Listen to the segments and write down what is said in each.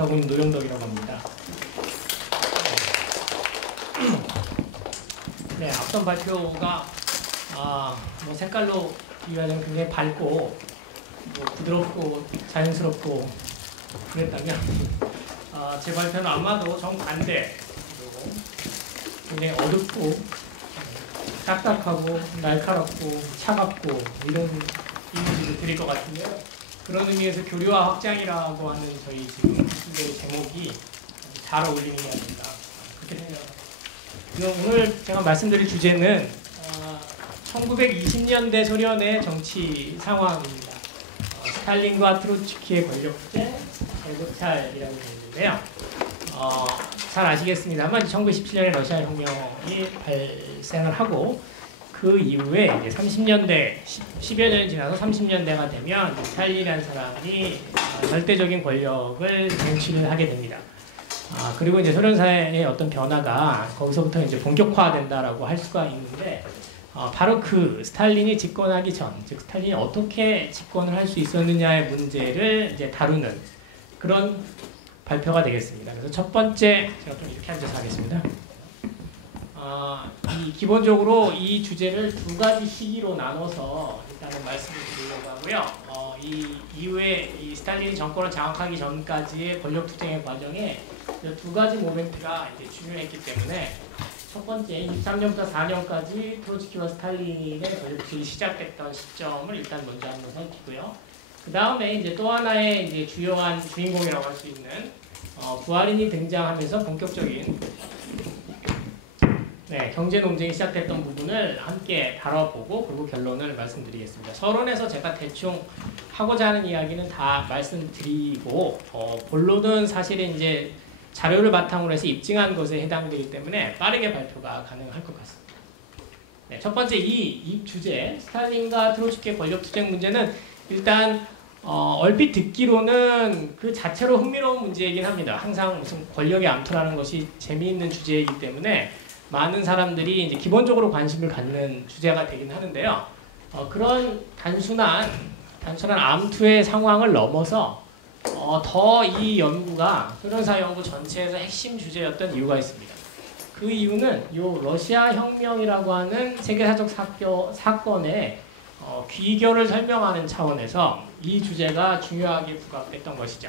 이직하고 있는 노영덕이라고 합니다. 네, 앞선 발표가 뭐 색깔로 비교하자면 굉장히 밝고 뭐 부드럽고 자연스럽고 그랬다면 제 발표는 아마도 정반대 굉장히 어둡고 딱딱하고 날카롭고 차갑고 이런 이미지를 드릴 것 같은데요. 그런 의미에서 교류화 확장이라고 하는 저희 지금 주제의 제목이 잘 어울리는 게 아닌가 그렇게 생각합니다. 오늘 제가 말씀드릴 주제는 1920년대 소련의 정치 상황입니다. 스탈린과 트로츠키의 권력투쟁, 재고찰이라고 되는데요. 잘 아시겠습니다만 1917년에 러시아 혁명이 발생을 하고 그 이후에 이제 30년대, 10여 년이 지나서 30년대가 되면 스탈린이라는 사람이 절대적인 권력을 쟁취를 하게 됩니다. 그리고 이제 소련 사회의 어떤 변화가 거기서부터 이제 본격화된다라고 할 수가 있는데 바로 그 스탈린이 집권하기 전, 즉 스탈린이 어떻게 집권을 할 수 있었느냐의 문제를 이제 다루는 그런 발표가 되겠습니다. 그래서 첫 번째 제가 좀 이렇게 앉아서 하겠습니다. 기본적으로 이 주제를 두 가지 시기로 나눠서 일단은 말씀을 드리려고 하고요. 이 이후에 이 스탈린이 정권을 장악하기 전까지의 권력투쟁의 과정에 두 가지 모멘트가 이제 중요했기 때문에 첫 번째 23년부터 4년까지 트로츠키와 스탈린의 권력투쟁이 시작됐던 시점을 일단 먼저 한번 살피고요. 그 다음에 이제 또 하나의 이제 주요한 주인공이라고 할 수 있는 부하린이 등장하면서 본격적인 경제 논쟁이 시작됐던 부분을 함께 다뤄보고 그리고 결론을 말씀드리겠습니다. 서론에서 제가 대충 하고자 하는 이야기는 다 말씀드리고 본론은 사실은 이제 자료를 바탕으로 해서 입증한 것에 해당되기 때문에 빠르게 발표가 가능할 것 같습니다. 네, 첫 번째 이 주제 스탈린과 트로츠키의 권력투쟁 문제는 일단 얼핏 듣기로는 그 자체로 흥미로운 문제이긴 합니다. 항상 무슨 권력의 암투라는 것이 재미있는 주제이기 때문에 많은 사람들이 이제 기본적으로 관심을 갖는 주제가 되긴 하는데요. 그런 단순한 암투의 상황을 넘어서 더 이 연구가 소련사 연구 전체에서 핵심 주제였던 이유가 있습니다. 그 이유는 요 러시아 혁명이라고 하는 세계사적 사건의 귀결을 설명하는 차원에서 이 주제가 중요하게 부각됐던 것이죠.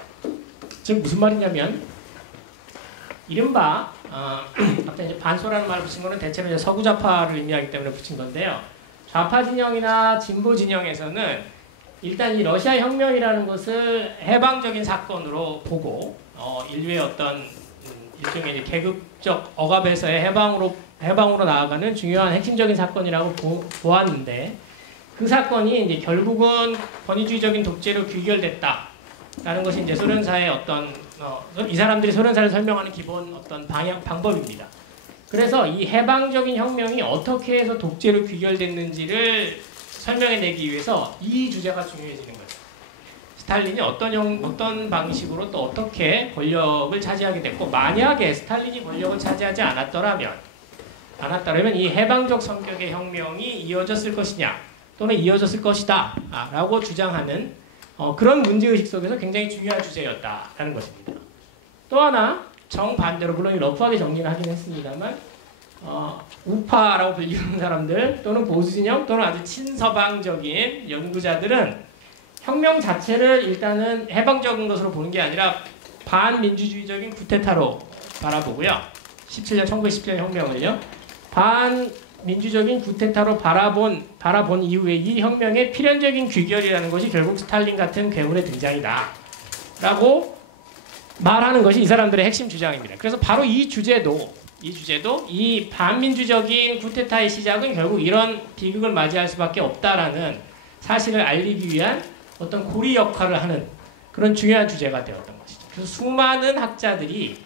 즉 무슨 말이냐면 이른바 아까 이제 반소라는 말을 붙인 거는 대체로 이제 서구좌파를 의미하기 때문에 붙인 건데요. 좌파 진영이나 진보 진영에서는 일단 이 러시아 혁명이라는 것을 해방적인 사건으로 보고 인류의 어떤 일종의 이제 계급적 억압에서의 해방으로 나아가는 중요한 핵심적인 사건이라고 보았는데 그 사건이 이제 결국은 권위주의적인 독재로 귀결됐다라는 것이 이제 소련사의 어떤 이 사람들이 소련사를 설명하는 기본 어떤 방법입니다. 그래서 이 해방적인 혁명이 어떻게 해서 독재로 귀결됐는지를 설명해내기 위해서 이 주제가 중요해지는 거죠. 스탈린이 어떤 방식으로 또 어떻게 권력을 차지하게 됐고 만약에 스탈린이 권력을 차지하지 않았더라면 이 해방적 성격의 혁명이 이어졌을 것이냐 또는 이어졌을 것이다 라고 주장하는 그런 문제의식 속에서 굉장히 중요한 주제였다라는 것입니다. 또 하나 정반대로 물론 러프하게 정리를 하긴 했습니다만 우파라고 불리는 사람들 또는 보수진영 또는 아주 친서방적인 연구자들은 혁명 자체를 일단은 해방적인 것으로 보는 게 아니라 반민주주의적인 쿠데타로 바라보고요. 1917년 혁명을요. 반민주적인 쿠데타로 바라본 이후에 이 혁명의 필연적인 귀결이라는 것이 결국 스탈린 같은 괴물의 등장이다 라고 말하는 것이 이 사람들의 핵심 주장입니다. 그래서 바로 이 주제도 이 반민주적인 쿠데타의 시작은 결국 이런 비극을 맞이할 수밖에 없다라는 사실을 알리기 위한 어떤 고리 역할을 하는 그런 중요한 주제가 되었던 것이죠. 그래서 수많은 학자들이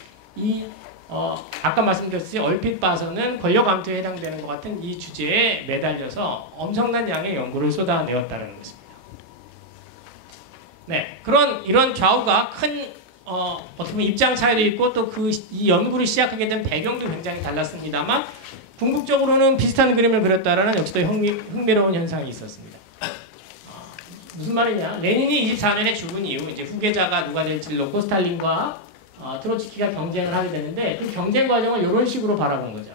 아까 말씀드렸듯이 얼핏 봐서는 권력 암투에 해당되는 것 같은 이 주제에 매달려서 엄청난 양의 연구를 쏟아내었다는 것입니다. 네, 이런 좌우가 큰 어떻게 보면 입장 차이도 있고 또 이 연구를 시작하게 된 배경도 굉장히 달랐습니다만 궁극적으로는 비슷한 그림을 그렸다라는 역시도 흥미로운 현상이 있었습니다. 무슨 말이냐? 레닌이 24년에 죽은 이후 이제 후계자가 누가 될지를 놓고 스탈린과 트로츠키가 경쟁을 하게 되는데 그 경쟁 과정을 이런 식으로 바라본 거죠.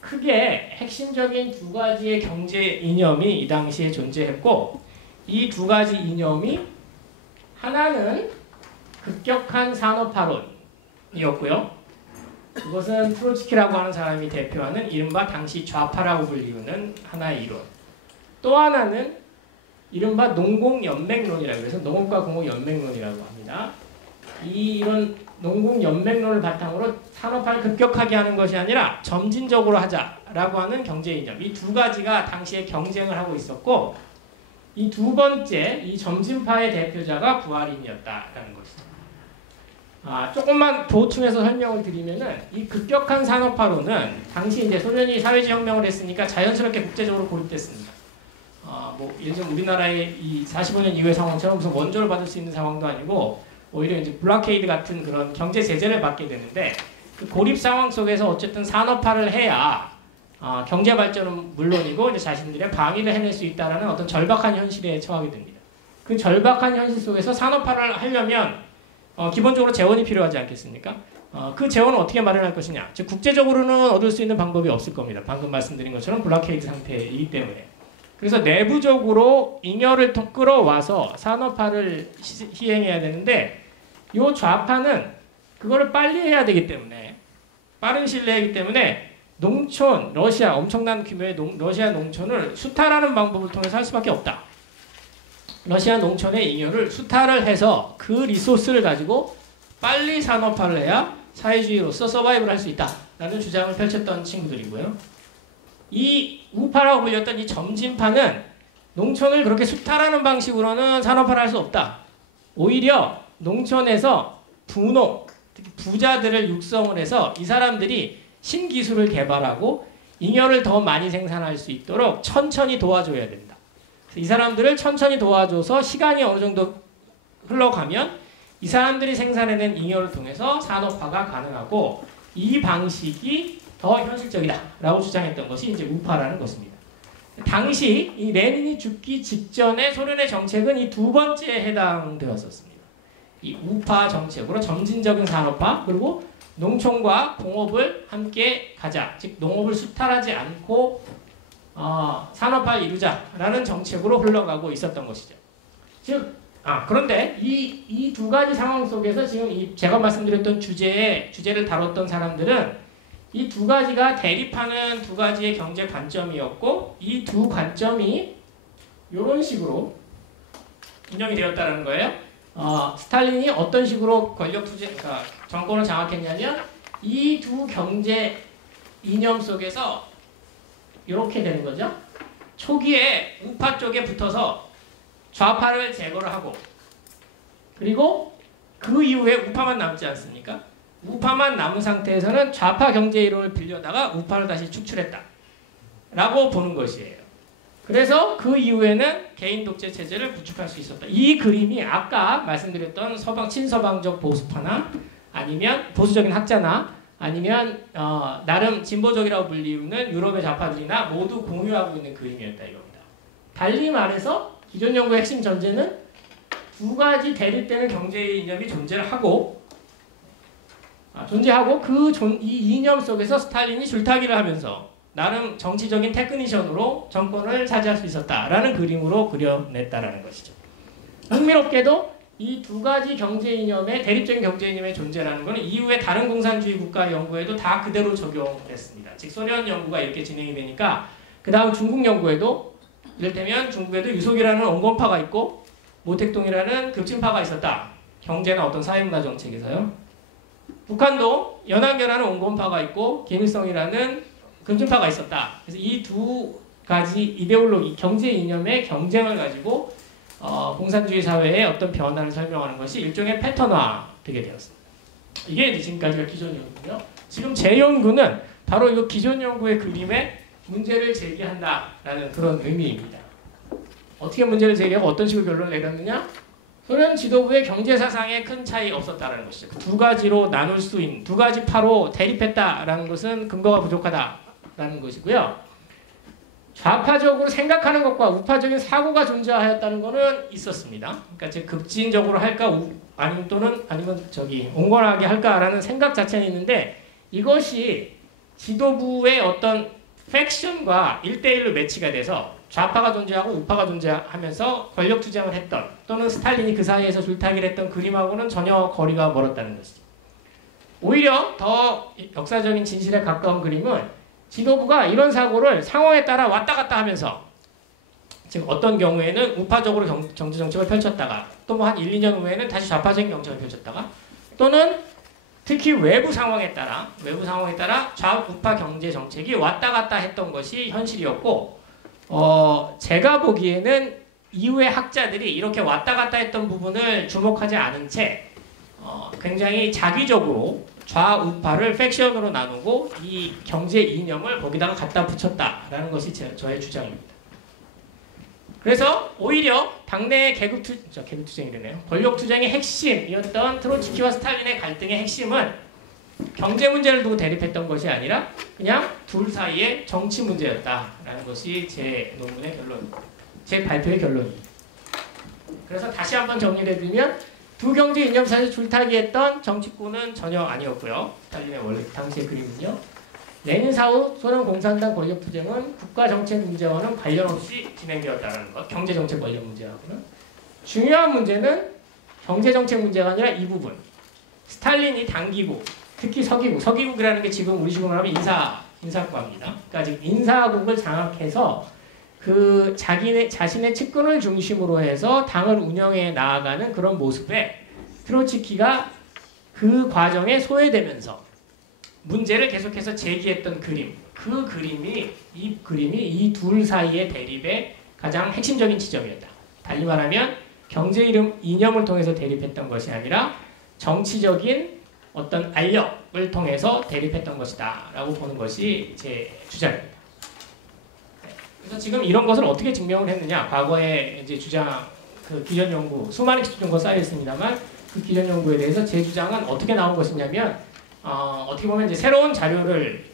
크게 핵심적인 두 가지의 경제 이념이 이 당시에 존재했고 이 두 가지 이념이 하나는 급격한 산업화론이었고요. 그것은 트로츠키라고 하는 사람이 대표하는 이른바 당시 좌파라고 불리우는 하나의 이론. 또 하나는 이른바 농공연맹론이라고 해서 농업과 공업연맹론이라고 합니다. 이런 농공연맹론을 바탕으로 산업화를 급격하게 하는 것이 아니라 점진적으로 하자라고 하는 경제 이념. 이 두 가지가 당시에 경쟁을 하고 있었고 이 두 번째, 이 점진파의 대표자가 부하린이었다라는 것입니다. 조금만 보충해서 설명을 드리면은 이 급격한 산업화로는 당시 이제 소련이 사회주의 혁명을 했으니까 자연스럽게 국제적으로 고립됐습니다. 예를 들면 우리나라의 이 45년 이후의 상황처럼 무슨 원조를 받을 수 있는 상황도 아니고 오히려 이제 블락케이드 같은 그런 경제 제재를 받게 되는데 그 고립 상황 속에서 어쨌든 산업화를 해야 경제 발전은 물론이고 이제 자신들의 방위를 해낼 수 있다라는 어떤 절박한 현실에 처하게 됩니다. 그 절박한 현실 속에서 산업화를 하려면 기본적으로 재원이 필요하지 않겠습니까? 그 재원을 어떻게 마련할 것이냐? 즉 국제적으로는 얻을 수 있는 방법이 없을 겁니다. 방금 말씀드린 것처럼 블락케이드 상태이기 때문에. 그래서 내부적으로 잉여를 끌어와서 산업화를 시행해야 되는데 이 좌파는 그거를 빨리 해야 되기 때문에 빠른 시일 내기 때문에 농촌, 러시아 엄청난 규모의 러시아 농촌을 수탈하는 방법을 통해서 할 수밖에 없다. 러시아 농촌의 잉여를 수탈을 해서 그 리소스를 가지고 빨리 산업화를 해야 사회주의로서 서바이브를 할 수 있다라는 주장을 펼쳤던 친구들이고요. 이 우파라고 불렸던 이 점진파는 농촌을 그렇게 수탈하는 방식으로는 산업화를 할 수 없다. 오히려 농촌에서 부농, 특히 부자들을 육성을 해서 이 사람들이 신기술을 개발하고 잉여를 더 많이 생산할 수 있도록 천천히 도와줘야 된다. 이 사람들을 천천히 도와줘서 시간이 어느 정도 흘러가면 이 사람들이 생산해낸 잉여를 통해서 산업화가 가능하고 이 방식이 더 현실적이다라고 주장했던 것이 이제 우파라는 것입니다. 당시 이 레닌이 죽기 직전에 소련의 정책은 이 두 번째에 해당되었었습니다. 이 우파 정책으로 점진적인 산업화 그리고 농촌과 공업을 함께 가자. 즉 농업을 수탈하지 않고 산업화를 이루자라는 정책으로 흘러가고 있었던 것이죠. 즉 그런데 이 두 가지 상황 속에서 지금 제가 말씀드렸던 주제를 다뤘던 사람들은 이 두 가지가 대립하는 두 가지의 경제 관점이었고 이 두 관점이 이런 식으로 인정이 되었다는 거예요. 스탈린이 어떤 식으로 그러니까 정권을 장악했냐면 이 두 경제 이념 속에서 이렇게 되는 거죠. 초기에 우파 쪽에 붙어서 좌파를 제거를 하고 그리고 그 이후에 우파만 남지 않습니까? 우파만 남은 상태에서는 좌파 경제 이론을 빌려다가 우파를 다시 축출했다 라고 보는 것이에요. 그래서 그 이후에는 개인 독재 체제를 구축할 수 있었다. 이 그림이 아까 말씀드렸던 친서방적 보수파나 아니면 보수적인 학자나 아니면 나름 진보적이라고 불리우는 유럽의 좌파들이나 모두 공유하고 있는 그림이었다 이겁니다. 달리 말해서 기존 연구의 핵심 전제는 두 가지 대립되는 경제 이념이 존재하고 이 이념 속에서 스탈린이 줄타기를 하면서 나름 정치적인 테크니션으로 정권을 차지할 수 있었다라는 그림으로 그려냈다라는 것이죠. 흥미롭게도 이 두 가지 경제 이념의 대립적인 경제 이념의 존재라는 것은 이후에 다른 공산주의 국가 연구에도 다 그대로 적용됐습니다. 즉 소련 연구가 이렇게 진행이 되니까 그 다음 중국 연구에도 이를테면 중국에도 유속이라는 온건파가 있고 모택동이라는 급진파가 있었다. 경제나 어떤 사회문화 정책에서요. 북한도 연합연하는 온건파가 있고 김일성이라는 급진파가 있었다. 그래서 이 두 가지 이데올로기, 경제 이념의 경쟁을 가지고 공산주의 사회의 어떤 변화를 설명하는 것이 일종의 패턴화 되게 되었습니다. 이게 지금까지가 기존 연구고요. 지금 제 연구는 바로 이 기존 연구의 그림에 문제를 제기한다라는 그런 의미입니다. 어떻게 문제를 제기하고 어떤 식으로 결론을 내렸느냐? 소련 지도부의 경제 사상에 큰 차이 없었다라는 것이죠. 두 가지로 나눌 수 있는 두 가지 파로 대립했다라는 것은 근거가 부족하다라는 것이고요. 좌파적으로 생각하는 것과 우파적인 사고가 존재하였다는 것은 있었습니다. 그러니까 즉 급진적으로 할까 아니면 온건하게 할까라는 생각 자체는 있는데 이것이 지도부의 어떤 팩션과 1대1로 매치가 돼서 좌파가 존재하고 우파가 존재하면서 권력 투쟁을 했던 또는 스탈린이 그 사이에서 줄타기를 했던 그림하고는 전혀 거리가 멀었다는 것이죠. 오히려 더 역사적인 진실에 가까운 그림은 지도부가 이런 사고를 상황에 따라 왔다 갔다 하면서 지금 어떤 경우에는 우파적으로 정치 정책을 펼쳤다가 또 뭐 한 1, 2년 후에는 다시 좌파적인 정책을 펼쳤다가 또는 특히 외부 상황에 따라 좌우파 경제 정책이 왔다 갔다 했던 것이 현실이었고 제가 보기에는 이후의 학자들이 이렇게 왔다 갔다 했던 부분을 주목하지 않은 채 굉장히 자기적으로 좌우파를 팩션으로 나누고 이 경제 이념을 거기다가 갖다 붙였다라는 것이 저의 주장입니다. 그래서 오히려 당내 계급투쟁이래요. 권력투쟁의 핵심이었던 트로츠키와 스탈린의 갈등의 핵심은 경제 문제를 두고 대립했던 것이 아니라 그냥 둘 사이의 정치 문제였다라는 것이 제 논문의 결론입니다. 제 발표의 결론입니다. 그래서 다시 한번 정리를 해드리면 두 경제 이념 사이에서 줄타기했던 정치권은 전혀 아니었고요. 스탈린의 원래 당시의 그림은요. 레닌 사후 소련 공산당 권력 투쟁은 국가 정책 문제와는 관련 없이 진행되었다는 것. 경제 정책 관련 문제하고는. 중요한 문제는 경제 정책 문제가 아니라 이 부분. 스탈린이 당기국, 특히 서기국이라는 게 지금 우리 식으로 하면 인사국입니다. 그러니까 지금 인사국을 장악해서 그 자신의 측근을 중심으로 해서 당을 운영해 나아가는 그런 모습에 트로츠키가 그 과정에 소외되면서 문제를 계속해서 제기했던 그림, 그 그림이 이 둘 사이의 대립의 가장 핵심적인 지점이었다. 달리 말하면 경제 이념을 통해서 대립했던 것이 아니라 정치적인 어떤 알력을 통해서 대립했던 것이다 라고 보는 것이 제 주장입니다. 그래서 지금 이런 것을 어떻게 증명을 했느냐, 과거에 이제 그 기존 연구, 수많은 기존 연구가 쌓여 있습니다만 그 기존 연구에 대해서 제 주장은 어떻게 나온 것이냐면 어떻게 보면 이제 새로운 자료를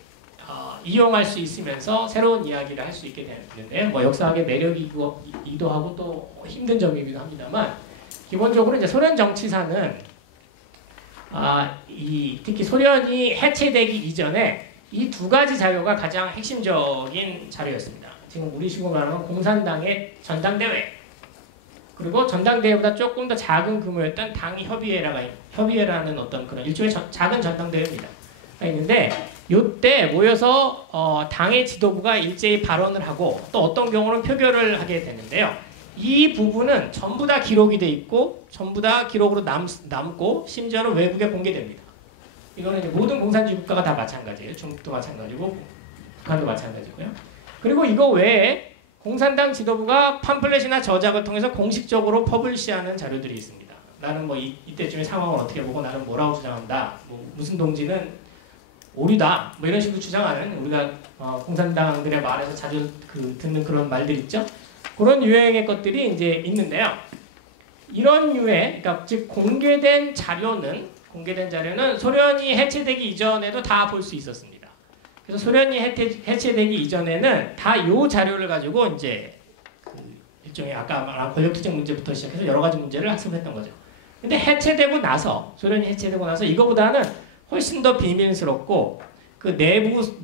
이용할 수 있으면서 새로운 이야기를 할 수 있게 되는데요. 뭐 역사학의 매력이기도 하고 또 힘든 점이기도 합니다만 기본적으로 이제 소련 정치사는 특히 소련이 해체되기 이전에 이 두 가지 자료가 가장 핵심적인 자료였습니다. 지금 우리식으로 말하면 공산당의 전당대회 그리고 전당대회보다 조금 더 작은 규모였던 협의회라는 어떤 그런 일종의 작은 전당대회입니다. 있는데 이때 모여서 당의 지도부가 일제히 발언을 하고 또 어떤 경우는 표결을 하게 되는데요. 이 부분은 전부 다 기록이 돼 있고 전부 다 기록으로 남고 심지어는 외국에 공개됩니다. 이거는 이제 모든 공산주의 국가가 다 마찬가지예요. 중국도 마찬가지고 북한도 마찬가지고요. 그리고 이거 외에 공산당 지도부가 팜플렛이나 저작을 통해서 공식적으로 퍼블리시하는 자료들이 있습니다. 나는 뭐 이때쯤의 상황을 어떻게 보고 나는 뭐라고 주장한다. 무슨 동지는 오류다. 뭐 이런 식으로 주장하는 우리가 공산당들의 말에서 자주 듣는 그런 말들 있죠. 그런 유형의 것들이 이제 있는데요. 이런 유해, 그러니까 즉 공개된 자료는 소련이 해체되기 이전에도 다 볼 수 있었습니다. 그래서 소련이 해체되기 이전에는 다 이 자료를 가지고 이제 일종의 아까 말한 권력투쟁 문제부터 시작해서 여러 가지 문제를 학습했던 거죠. 근데 소련이 해체되고 나서 이거보다는 훨씬 더 비밀스럽고 그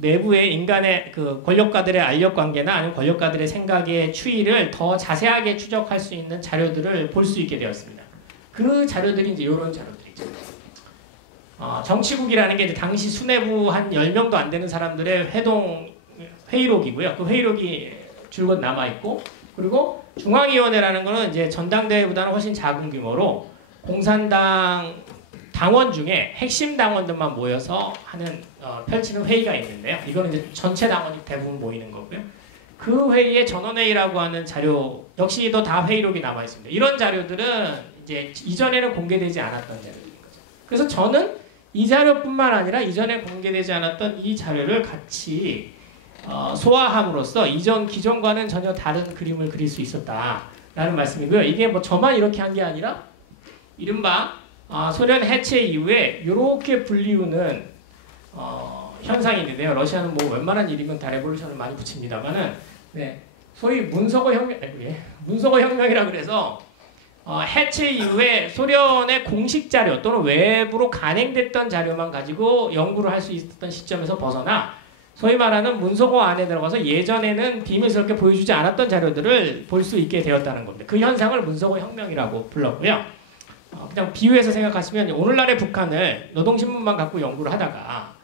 내부의 인간의 그 권력가들의 알력 관계나 아니면 권력가들의 생각의 추이를 더 자세하게 추적할 수 있는 자료들을 볼 수 있게 되었습니다. 그 자료들이 이제 이런 자료들이죠. 정치국이라는 게 이제 당시 수뇌부 한 10명도 안 되는 사람들의 회의록이고요. 그 회의록이 줄곧 남아있고, 그리고 중앙위원회라는 거는 이제 전당대회보다는 훨씬 작은 규모로 공산당 당원 중에 핵심 당원들만 모여서 펼치는 회의가 있는데요. 이거는 이제 전체 당원이 대부분 모이는 거고요. 그 회의에 전원회의라고 하는 자료 역시도 다 회의록이 남아 있습니다. 이런 자료들은 이제 이전에는 공개되지 않았던 자료인 거죠. 그래서 저는 이 자료뿐만 아니라 이전에 공개되지 않았던 이 자료를 같이 소화함으로써 기존과는 전혀 다른 그림을 그릴 수 있었다라는 말씀이고요. 이게 뭐 저만 이렇게 한 게 아니라 이른바 소련 해체 이후에 이렇게 불리우는 현상이 있는데요. 러시아는 뭐 웬만한 일이면 다 레볼루션을 많이 붙입니다만은, 네, 소위 문서거 혁명이라 그래서 해체 이후에 소련의 공식 자료 또는 외부로 간행됐던 자료만 가지고 연구를 할 수 있었던 시점에서 벗어나 소위 말하는 문서고 안에 들어가서 예전에는 비밀스럽게 보여주지 않았던 자료들을 볼 수 있게 되었다는 겁니다. 그 현상을 문서고 혁명이라고 불렀고요. 그냥 비유해서 생각하시면 오늘날의 북한을 노동신문만 갖고 연구를 하다가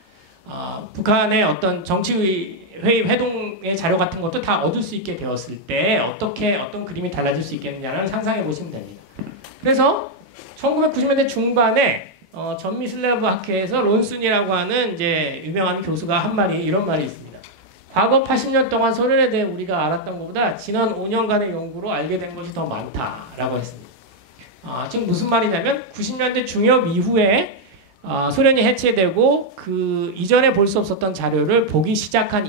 북한의 어떤 정치 회의 회동의 자료 같은 것도 다 얻을 수 있게 되었을 때 어떻게 어떤 그림이 달라질 수 있겠느냐를 상상해 보시면 됩니다. 그래서 1990년대 중반에 전미슬라브 학회에서 론순이라고 하는 이제 유명한 교수가 한 말이 이런 말이 있습니다. 과거 80년 동안 소련에 대해 우리가 알았던 것보다 지난 5년간의 연구로 알게 된 것이 더 많다라고 했습니다. 지금 무슨 말이냐면 90년대 중엽 이후에 소련이 해체되고 그 이전에 볼 수 없었던 자료를 보기 시작한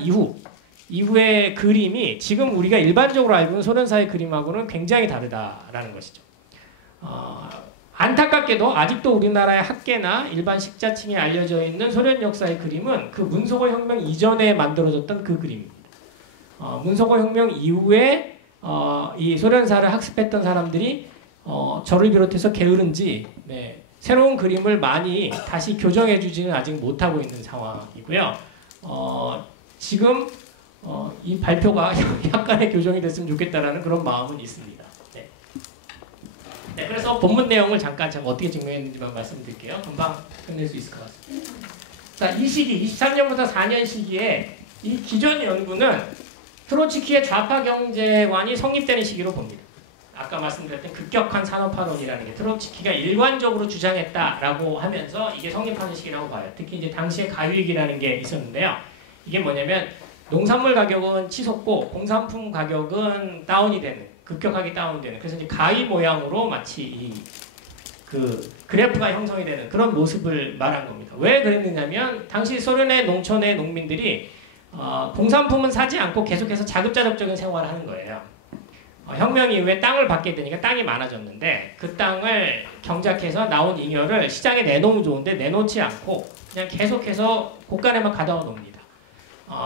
이후의 그림이 지금 우리가 일반적으로 알고 있는 소련사의 그림하고는 굉장히 다르다라는 것이죠. 안타깝게도 아직도 우리나라의 학계나 일반 식자층에 알려져 있는 소련 역사의 그림은 그 문서고 혁명 이전에 만들어졌던 그 그림입니다. 문서고 혁명 이후에 이 소련사를 학습했던 사람들이 저를 비롯해서 게으른지 새로운 그림을 많이 다시 교정해주지는 아직 못하고 있는 상황이고요. 지금 이 발표가 약간의 교정이 됐으면 좋겠다라는 그런 마음은 있습니다. 네, 그래서 본문 내용을 잠깐 제가 어떻게 증명했는지만 말씀드릴게요. 금방 끝낼 수 있을 것 같습니다. 자, 이 시기, 23년부터 4년 시기에 이 기존 연구는 트로츠키의 좌파 경제관이 성립되는 시기로 봅니다. 아까 말씀드렸던 급격한 산업화론이라는 게 트로츠키가 일관적으로 주장했다라고 하면서 이게 성립하는 시기라고 봐요. 특히 이제 당시에 가위위기라는 게 있었는데요. 이게 뭐냐면 농산물 가격은 치솟고 공산품 가격은 다운이 되는, 급격하게 다운되는. 그래서 이제 가위 모양으로 마치 그 그래프가 형성이 되는 그런 모습을 말한 겁니다. 왜 그랬느냐면 당시 소련의 농촌의 농민들이 공산품은 사지 않고 계속해서 자급자족적인 생활을 하는 거예요. 혁명 이후에 땅을 받게 되니까 땅이 많아졌는데 그 땅을 경작해서 나온 잉여를 시장에 내놓으면 좋은데 내놓지 않고 그냥 계속해서 곳간에만 가다가 놉니다.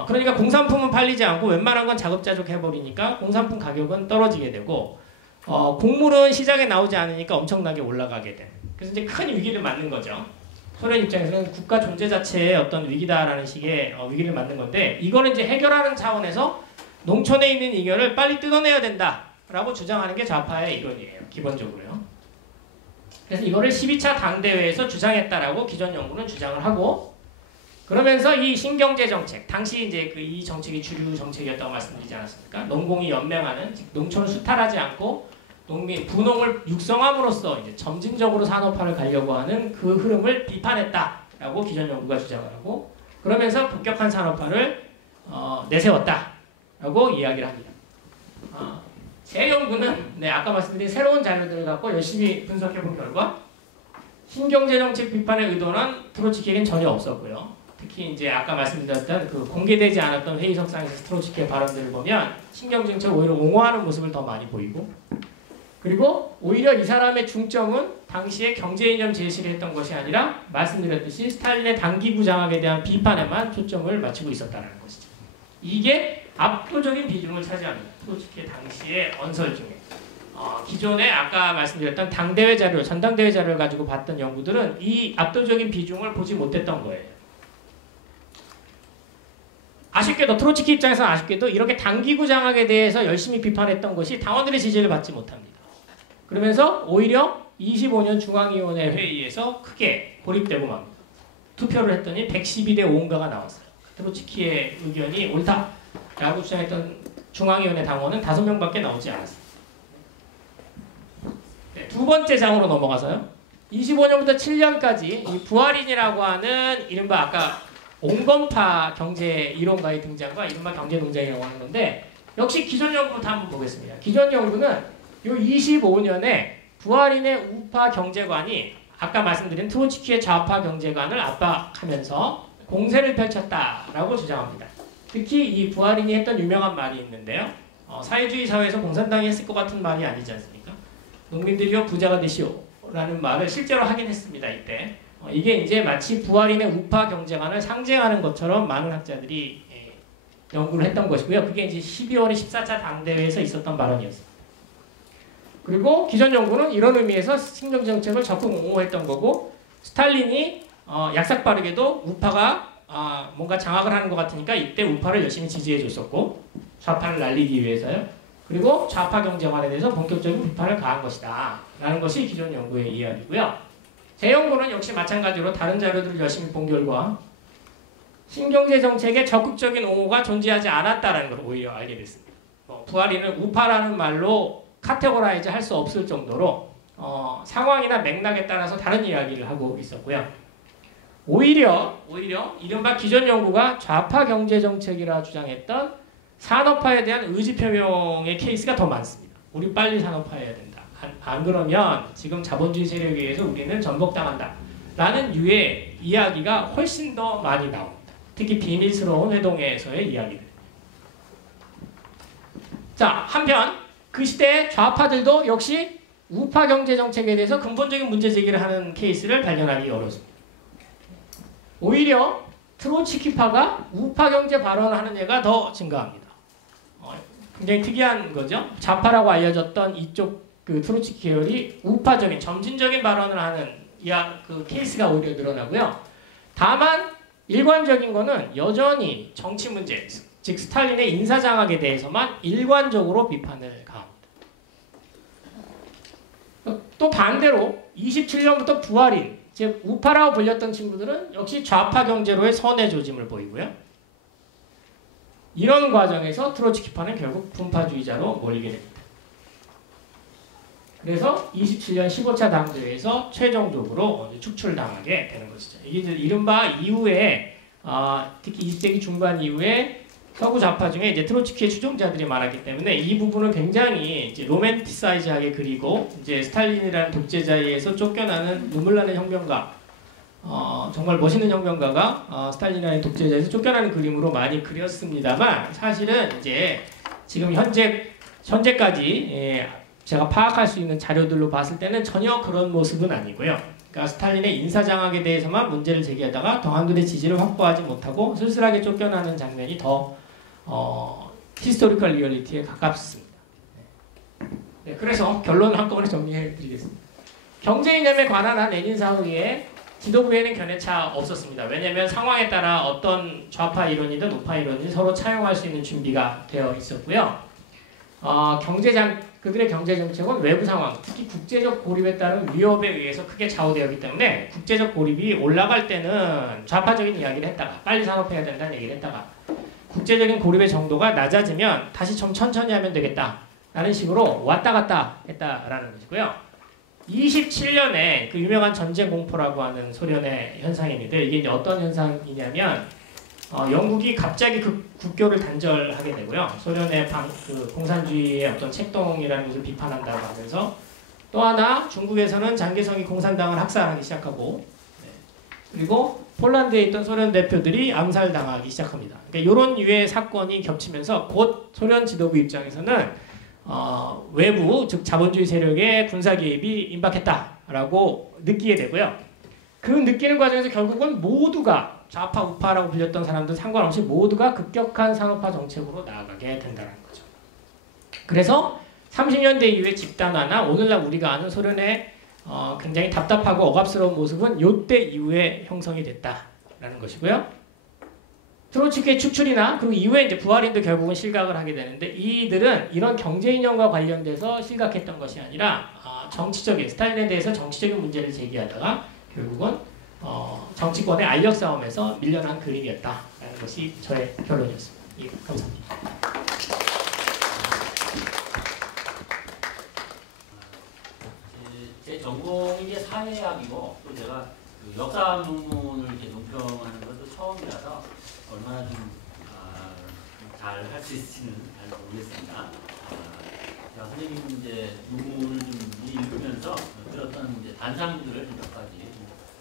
그러니까 공산품은 팔리지 않고 웬만한 건 자급자족 해버리니까 공산품 가격은 떨어지게 되고 곡물은 시장에 나오지 않으니까 엄청나게 올라가게 돼. 그래서 이제 큰 위기를 맞는 거죠. 소련 입장에서는 국가 존재 자체의 어떤 위기다라는 식의 위기를 맞는 건데 이거는 이제 해결하는 차원에서 농촌에 있는 잉여를 빨리 뜯어내야 된다라고 주장하는 게 좌파의 이론이에요. 기본적으로요. 그래서 이거를 12차 당대회에서 주장했다라고 기존 연구는 주장을 하고 그러면서 이 신경제 정책, 당시 이제 이 정책이 주류 정책이었다고 말씀드리지 않았습니까? 농공이 연맹하는, 즉 농촌을 수탈하지 않고 부농을 육성함으로써 이제 점진적으로 산업화를 가려고 하는 그 흐름을 비판했다라고 기존 연구가 주장을 하고 그러면서 급격한 산업화를 내세웠다라고 이야기를 합니다. 제 연구는 아까 말씀드린 새로운 자료들을 갖고 열심히 분석해본 결과 신경제 정책 비판의 의도는 트로츠키에겐 전혀 없었고요. 특히 이제 아까 말씀드렸던 그 공개되지 않았던 회의석상에서 트로츠키의 발언들을 보면 신경제 정책을 오히려 옹호하는 모습을 더 많이 보이고 그리고 오히려 이 사람의 중점은 당시에 경제 이념 제시를 했던 것이 아니라 말씀드렸듯이 스탈린의 단기구 장악에 대한 비판에만 초점을 맞추고 있었다는 것이죠. 이게 압도적인 비중을 차지합니다. 트로츠키의 당시의 언설 중에. 기존에 아까 말씀드렸던 당대회 자료, 전당대회 자료를 가지고 봤던 연구들은 이 압도적인 비중을 보지 못했던 거예요. 아쉽게도 트로츠키 입장에서는 아쉽게도 이렇게 단기구 장악에 대해서 열심히 비판했던 것이 당원들의 지지를 받지 못합니다. 그러면서 오히려 25년 중앙위원회 회의에서 크게 고립되고 맙니다. 투표를 했더니 112대 5인가가 나왔어요. 트로츠키의 의견이 옳다라고 주장했던 중앙위원회 당원은 5명밖에 나오지 않았어요. 두 번째 장으로 넘어가서요. 25년부터 7년까지 이 부하린이라고 하는 이른바 아까 온건파 경제 이론가의 등장과 이른바 경제농장이라고 하는 건데 역시 기존 연구부터 한번 보겠습니다. 기존 연구는 이 25년에 부하린의 우파 경제관이 아까 말씀드린 트로츠키의 좌파 경제관을 압박하면서 공세를 펼쳤다라고 주장합니다. 특히 이 부하린이 했던 유명한 말이 있는데요. 사회주의 사회에서 공산당이 했을 것 같은 말이 아니지 않습니까? 농민들이여 부자가 되시오 라는 말을 실제로 하긴 했습니다. 이때. 이게 이제 마치 부하린의 우파 경제관을 상징하는 것처럼 많은 학자들이 연구를 했던 것이고요. 그게 이제 12월의 14차 당대회에서 있었던 발언이었습니다. 그리고 기존 정부는 이런 의미에서 신경제 정책을 적극 옹호했던 거고 스탈린이 약삭빠르게도 우파가 뭔가 장악을 하는 것 같으니까 이때 우파를 열심히 지지해 줬었고 좌파를 날리기 위해서요. 그리고 좌파 경제관에 대해서 본격적인 비판을 가한 것이다 라는 것이 기존 연구의 이야기고요. 제 연구는 역시 마찬가지로 다른 자료들을 열심히 본 결과 신경제 정책의 적극적인 옹호가 존재하지 않았다는 걸 오히려 알게 됐습니다. 부활이는 우파라는 말로 카테고라이즈 할 수 없을 정도로 상황이나 맥락에 따라서 다른 이야기를 하고 있었고요. 오히려 이른바 기존 연구가 좌파 경제 정책이라 주장했던 산업화에 대한 의지 표명의 케이스가 더 많습니다. 우리 빨리 산업화해야 된다. 안 그러면 지금 자본주의 세력에 의해서 우리는 전복당한다. 라는 유의 이야기가 훨씬 더 많이 나옵니다. 특히 비밀스러운 회동회에서의 이야기들. 자, 한편 그 시대의 좌파들도 역시 우파 경제 정책에 대해서 근본적인 문제 제기를 하는 케이스를 발견하기 어렵습니다. 오히려 트로츠키파가 우파 경제 발언을 하는 예가 더 증가합니다. 굉장히 특이한 거죠. 좌파라고 알려졌던 이쪽 그 트로츠키 계열이 우파적인 점진적인 발언을 하는 그 케이스가 오히려 늘어나고요. 다만 일관적인 거는 여전히 정치 문제, 즉 스탈린의 인사장악에 대해서만 일관적으로 비판을 가합니다. 또 반대로 27년부터 부활인, 즉 우파라고 불렸던 친구들은 역시 좌파 경제로의 선의 조짐을 보이고요. 이런 과정에서 트로츠키파는 결국 분파주의자로 몰리게 됩니다. 그래서 27년 15차 당대회에서 최종적으로 축출당하게 되는 것이죠. 이게 이른바 이후에 특히 20세기 중반 이후에 서구 좌파 중에 이제 트로츠키의 추종자들이 많았기 때문에 이 부분을 굉장히 이제 로맨티사이즈하게 그리고 이제 스탈린이라는 독재자에 의해서 쫓겨나는 눈물 나는 혁명가, 정말 멋있는 혁명가가 스탈린이라는 독재자에서 쫓겨나는 그림으로 많이 그렸습니다만 사실은 이제 지금 현재까지 제가 파악할 수 있는 자료들로 봤을 때는 전혀 그런 모습은 아니고요. 그러니까 스탈린의 인사장악에 대해서만 문제를 제기하다가 당원들의 지지를 확보하지 못하고 쓸쓸하게 쫓겨나는 장면이 더 히스토리컬 리얼리티에 가깝습니다. 네, 그래서 결론을 한꺼번에 정리해 드리겠습니다. 경제 이념에 관한 한 레닌 사후에 지도부에는 견해차 없었습니다. 왜냐하면 상황에 따라 어떤 좌파 이론이든 우파 이론이든 서로 차용할 수 있는 준비가 되어 있었고요. 그들의 경제 정책은 외부 상황, 특히 국제적 고립에 따른 위협에 의해서 크게 좌우되었기 때문에 국제적 고립이 올라갈 때는 좌파적인 이야기를 했다가 빨리 산업해야 된다는 얘기를 했다가 국제적인 고립의 정도가 낮아지면 다시 좀 천천히 하면 되겠다라는 식으로 왔다 갔다 했다라는 것이고요. 27년에 그 유명한 전쟁 공포라고 하는 소련의 현상입니다. 이게 이제 어떤 현상이냐면 영국이 갑자기 그 국교를 단절하게 되고요. 소련의 그 공산주의의 어떤 책동이라는 것을 비판한다고 하면서 또 하나 중국에서는 장개성이 공산당을 학살하기 시작하고 그리고 폴란드에 있던 소련 대표들이 암살당하기 시작합니다. 그러니까 이런 유의 사건이 겹치면서 곧 소련 지도부 입장에서는 외부 즉 자본주의 세력의 군사 개입이 임박했다라고 느끼게 되고요. 그 느끼는 과정에서 결국은 모두가 좌파 우파라고 불렸던 사람들 상관없이 모두가 급격한 산업화 정책으로 나아가게 된다는 거죠. 그래서 30년대 이후의 집단화나 오늘날 우리가 아는 소련의 굉장히 답답하고 억압스러운 모습은 이때 이후에 형성이 됐다라는 것이고요. 트로츠키의 축출이나 그리고 이후에 이제 부활인도 결국은 실각을 하게 되는데 이들은 이런 경제 이념과 관련돼서 실각했던 것이 아니라 정치적인 스탈린에 대해서 정치적인 문제를 제기하다가 결국은 정치권의 알력 싸움에서 밀려난 그림이었다라는 것이 저의 결론이었습니다. 예, 감사합니다. 제 전공이 이제 사회학이고 또 제가 그 역사 논문을 이렇게 논평하는 것도 처음이라서 얼마나 좀 잘 할 수 있을지는 잘 모르겠습니다. 선생님 이제 논문을 좀 읽으면서 들었던 이제 단상들을 몇 가지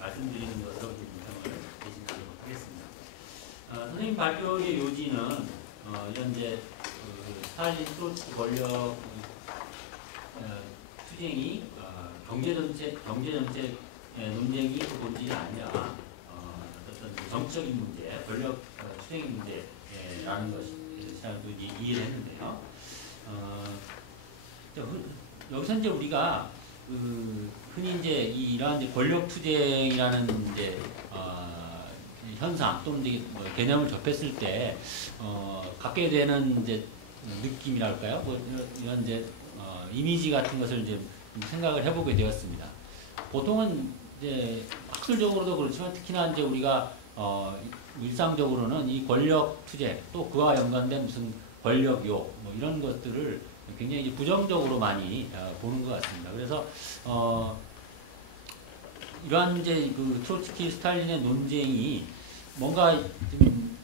말씀드리는 것으로 논평을 대신 드리도록 하겠습니다. 선생님 발표의 요지는 현재 스탈린 트로츠키 권력 투쟁이 경제정책 논쟁이 그 본질이 아니라 어떤 정치적인 문제, 권력 투쟁의 문제라는 것이라고 이해를 했는데요. 여기서 이제 우리가 흔히 이제 이러한 이제 권력 투쟁이라는 이제 현상 또는 이제 뭐 개념을 접했을 때 갖게 되는 이제 느낌이랄까요? 뭐 이런 이제 이미지 같은 것을 이제 생각을 해보게 되었습니다. 보통은 이제 학술적으로도 그렇지만 특히나 이제 우리가 일상적으로는 이 권력 투쟁 또 그와 연관된 무슨 권력욕 뭐 이런 것들을 굉장히 이제 부정적으로 많이 보는 것 같습니다. 그래서 이러한 이제 그 트로츠키 스탈린의 논쟁이 뭔가 좀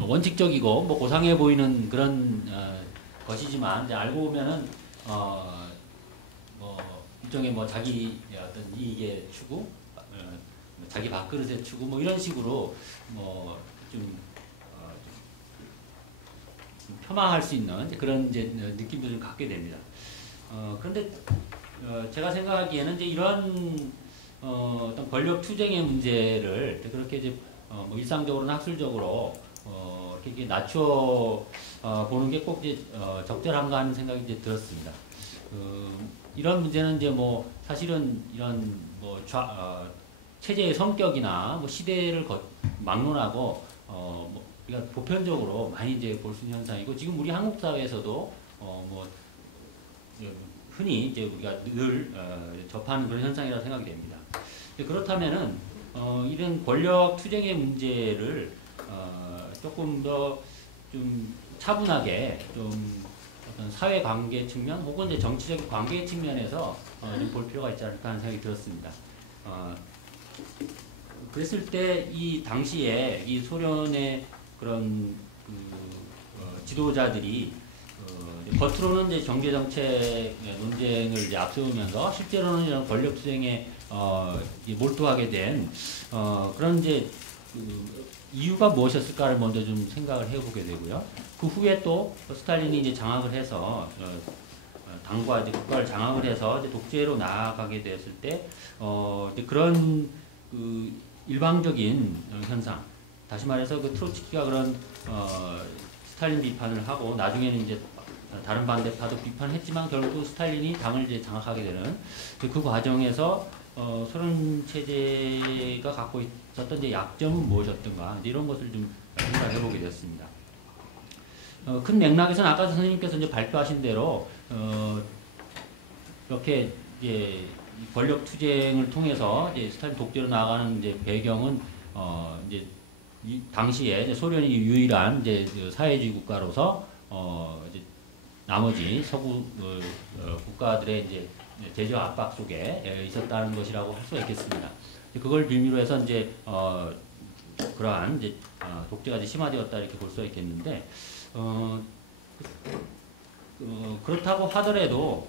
원칙적이고 뭐 고상해 보이는 그런 것이지만 이제 알고 보면은 뭐 일종의 뭐 자기 어떤 이익의 추구, 자기 밥그릇의 추구 뭐 이런 식으로 뭐좀 폄하할 수 있는 그런 이제 느낌도 좀 갖게 됩니다. 그런데 제가 생각하기에는 이제 이런 어떤 권력 투쟁의 문제를 그렇게 이제 뭐 일상적으로나 학술적으로 이렇게 낮춰 보는 게 꼭 이제 적절한가 하는 생각이 이제 들었습니다. 이런 문제는 이제 뭐 사실은 이런 뭐 체제의 성격이나 뭐 시대를 막론하고 뭐 우리가 보편적으로 많이 이제 볼 수 있는 현상이고 지금 우리 한국 사회에서도 뭐 흔히 이제 우리가 늘 접하는 그런 현상이라고 생각이 됩니다. 그렇다면은 이런 권력 투쟁의 문제를 조금 더 좀 차분하게 좀 어떤 사회 관계 측면 혹은 이제 정치적 관계 측면에서 좀 볼 필요가 있지 않을까 하는 생각이 들었습니다. 그랬을 때 이 당시에 이 소련의 그런 지도자들이 겉으로는 이제 경제 정책 논쟁을 이제 앞세우면서 실제로는 이런 권력 투쟁에 몰두하게 된 그런 이제 이유가 무엇이었을까를 먼저 좀 생각을 해보게 되고요. 그 후에 또 스탈린이 이제 장악을 해서 당과 이제 국가를 장악을 해서 이제 독재로 나아가게 됐을 때 이제 그런 그 일방적인 현상, 다시 말해서 그 트로츠키가 그런 스탈린 비판을 하고 나중에는 이제 다른 반대파도 비판했지만 결국 스탈린이 당을 이제 장악하게 되는 그 과정에서 소련 체제가 갖고 있었던 이제 약점은 무엇이었던가 이런 것을 좀 생각해 보게 되었습니다. 큰 맥락에서는 아까 선생님께서 이제 발표하신 대로 이렇게 이제 권력 투쟁을 통해서 이제 스탈린 독재로 나아가는 이제 배경은 이제 이 당시에 이제 소련이 유일한 이제 사회주의 국가로서 이제 나머지 서구 국가들의 이제 제재와 압박 속에 있었다는 것이라고 할 수가 있겠습니다. 그걸 빌미로 해서 이제 그러한 이제 독재가 이제 심화되었다 이렇게 볼 수가 있겠는데 그렇다고 하더라도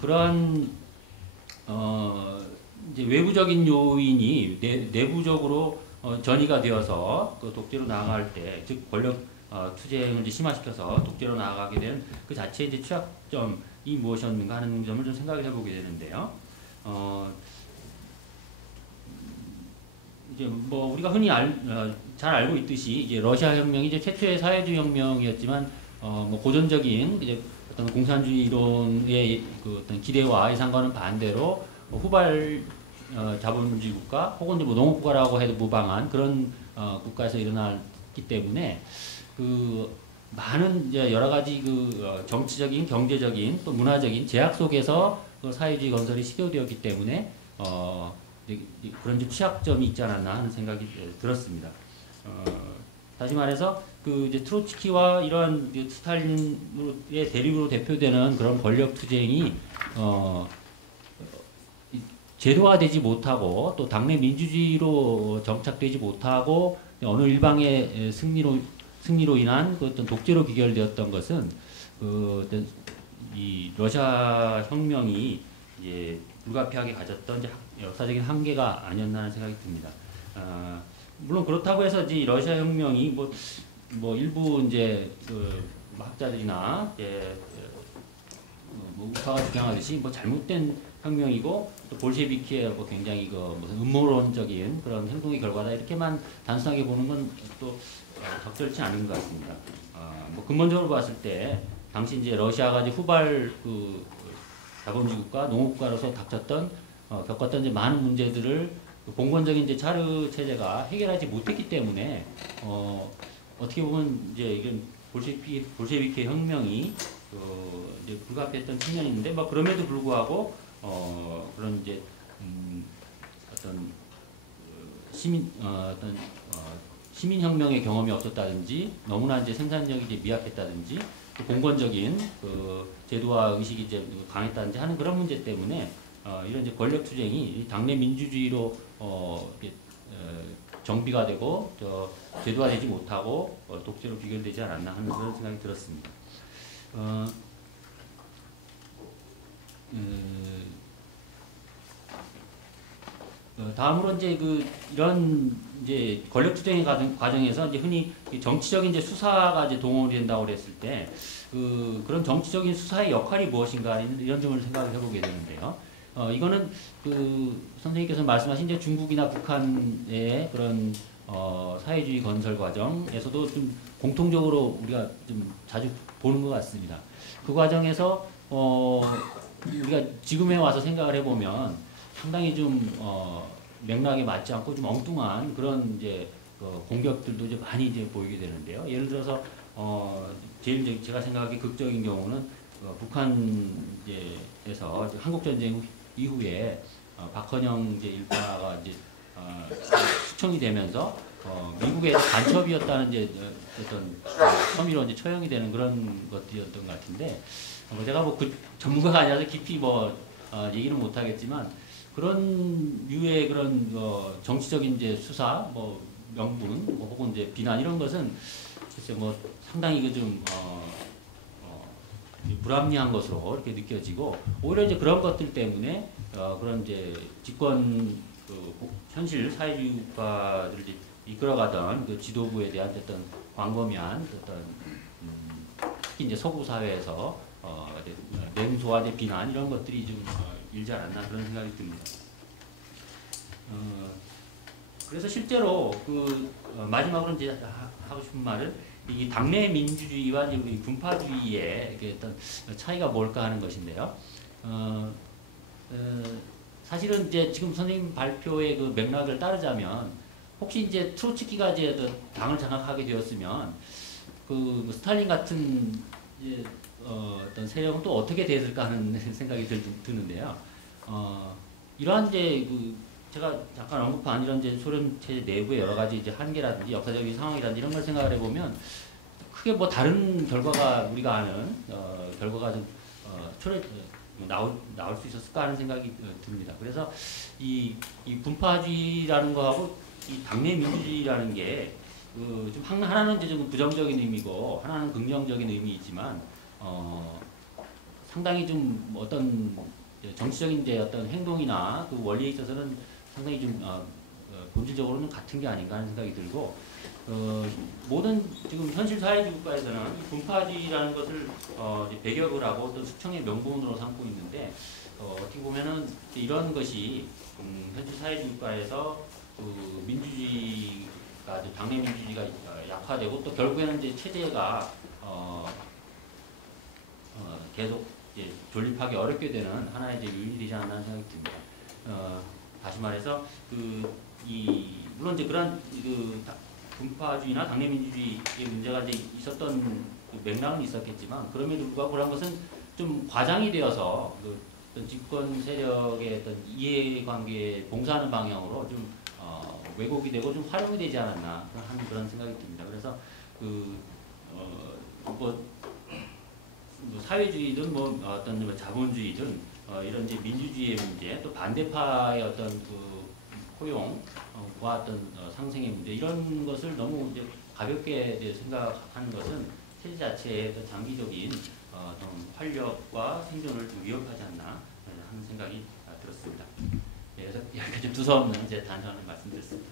그러한 이제 외부적인 요인이 내부적으로 전이가 되어서 그 독재로 나아갈 때, 즉 권력 투쟁을 이제 심화시켜서 독재로 나아가게 되는 그 자체의 이제 취약점이 무엇이었는가 하는 점을 좀 생각을 해보게 되는데요. 이제 뭐 우리가 흔히 잘 알고 있듯이 이제 러시아 혁명이 이제 최초의 사회주의 혁명이었지만 뭐 고전적인 이제 어떤 공산주의 이론의 그 어떤 기대와 예상과는 반대로 후발 자본주의 국가 혹은 뭐 농업국가라고 해도 무방한 그런 국가에서 일어났기 때문에 그 많은 이제 여러 가지 그 정치적인, 경제적인 또 문화적인 제약 속에서 그 사회주의 건설이 시도되었기 때문에 그런 취약점이 있지 않았나 하는 생각이 들었습니다. 다시 말해서 그 이제 트로츠키와 이러한 스탈린의 대립으로 대표되는 그런 권력 투쟁이 제도화되지 못하고 또 당내 민주주의로 정착되지 못하고 어느 일방의 승리로 인한 그 어떤 독재로 귀결되었던 것은 그 어떤 이 러시아 혁명이 이제 불가피하게 가졌던 이제 역사적인 한계가 아니었나 하는 생각이 듭니다. 물론 그렇다고 해서 이제 러시아 혁명이 뭐 일부 이제 그 학자들이나 뭐 우파가 주장하듯이 뭐 잘못된 혁명이고 또 볼셰비키의 뭐 굉장히 그 무슨 음모론적인 그런 행동의 결과다 이렇게만 단순하게 보는 건 또 적절치 않은 것 같습니다. 뭐 근본적으로 봤을 때 당시 이제 러시아가 이제 후발 그 자본주의국가, 농업국가로서 닥쳤던 겪었던 이제 많은 문제들을 그 봉건적인 이제 차르 체제가 해결하지 못했기 때문에 어떻게 보면 이제 이런 볼셰비키 혁명이 이제 불가피했던 측면이 있는데, 뭐 그럼에도 불구하고 그런 이제 어떤 시민 혁명의 경험이 없었다든지, 너무나 이제 생산력이 이제 미약했다든지, 공권적인 그 제도화 의식이 이제 강했다든지 하는 그런 문제 때문에 이런 이제 권력 투쟁이 당내 민주주의로 정비가 되고 제도화되지 못하고 독재로 비결되지 않았나 하는 그런 생각이 들었습니다. 다음으로 이제 이런 이제 권력 투쟁의 과정에서 이제 흔히 정치적인 이제 수사가 이제 동원이 된다고 그랬을 때 그런 정치적인 수사의 역할이 무엇인가 이런 점을 생각을 해보게 되는데요. 이거는 선생님께서 말씀하신 이제 중국이나 북한의 그런 사회주의 건설 과정에서도 좀 공통적으로 우리가 좀 자주 보는 것 같습니다. 그 과정에서 우리가 지금에 와서 생각을 해보면 상당히 좀 맥락에 맞지 않고 좀 엉뚱한 그런 이제 공격들도 이제 많이 이제 보이게 되는데요. 예를 들어서 제일 이제 제가 생각하기 극적인 경우는 북한 이제에서 한국 전쟁 이후에 박헌영 이제 일파가 이제 수청이 되면서 미국의 간첩이었다는 이제 어떤 혐의로 이제 처형이 되는 그런 것들이었던 것 같은데, 제가 뭐 그 전문가가 아니라서 깊이 얘기는 못 하겠지만, 그런 류의 그런 정치적인 이제 수사, 명분, 혹은 이제 비난 이런 것은 글쎄 상당히 좀 불합리한 것으로 이렇게 느껴지고, 오히려 이제 그런 것들 때문에 그런 이제 집권 현실 사회주의 국가들을 이끌어가던 그 지도부에 대한 어떤 광범위한 어떤 특히 이제 서구 사회에서 냉소와 비난 이런 것들이 좀 일지 않았나 그런 생각이 듭니다. 그래서 실제로 마지막으로 이제 하고 싶은 말은 이 당내 민주주의와 이제 우리 분파주의의 어떤 차이가 뭘까 하는 것인데요. 사실은 이제 지금 선생님 발표의 그 맥락을 따르자면, 혹시 이제 트로츠키가 이제 당을 장악하게 되었으면 스탈린 같은 이제 어떤 세력은 또 어떻게 됐을까 하는 생각이 드는데요. 이러한 이제 제가 잠깐 언급한 이런 이제 소련 체제 내부의 여러 가지 이제 한계라든지 역사적인 상황이라든지 이런 걸 생각을 해보면 크게 다른 결과가 우리가 아는 결과가 좀 나올 수 있었을까 하는 생각이 듭니다. 그래서 이 분파주의라는 거하고 이 당내 민주주의라는 게 좀 하나는 이제 좀 부정적인 의미고 하나는 긍정적인 의미이지만 상당히 좀 어떤 정치적인 이제 어떤 행동이나 그 원리에 있어서는 상당히 좀 본질적으로는 같은 게 아닌가 하는 생각이 들고, 모든 지금 현실 사회주의 국가에서는 분파주의라는 것을 이제 배격을 하고 또 수청의 명분으로 삼고 있는데, 어떻게 보면은 이런 것이 현실 사회주의 국가에서 민주주의가 당내 민주주의가 약화되고 또 결국에는 이제 체제가 계속 이제 존립하기 어렵게 되는 하나의 이제 요인이 되지 않나 생각이 듭니다. 다시 말해서 물론 이제 그런 분파주의나 당내 민주주의의 문제가 이제 있었던 맥락은 있었겠지만, 그럼에도 불구하고 그런 것은 좀 과장이 되어서 어떤 집권 세력의 어떤 이해관계에 봉사하는 방향으로 좀 왜곡이 되고 좀 활용이 되지 않았나 하는 그런 생각이 듭니다. 그래서 사회주의든 어떤 자본주의든 이런 이제 민주주의의 문제, 또 반대파의 어떤 포용과 어떤 상생의 문제, 이런 것을 너무 이제 가볍게 이제 생각하는 것은 체제 자체의 장기적인 활력과 생존을 좀 위협하지 않나 하는 생각이 들었습니다. 그래서 여기까지 두서없는 제 단언을 말씀드렸습니다.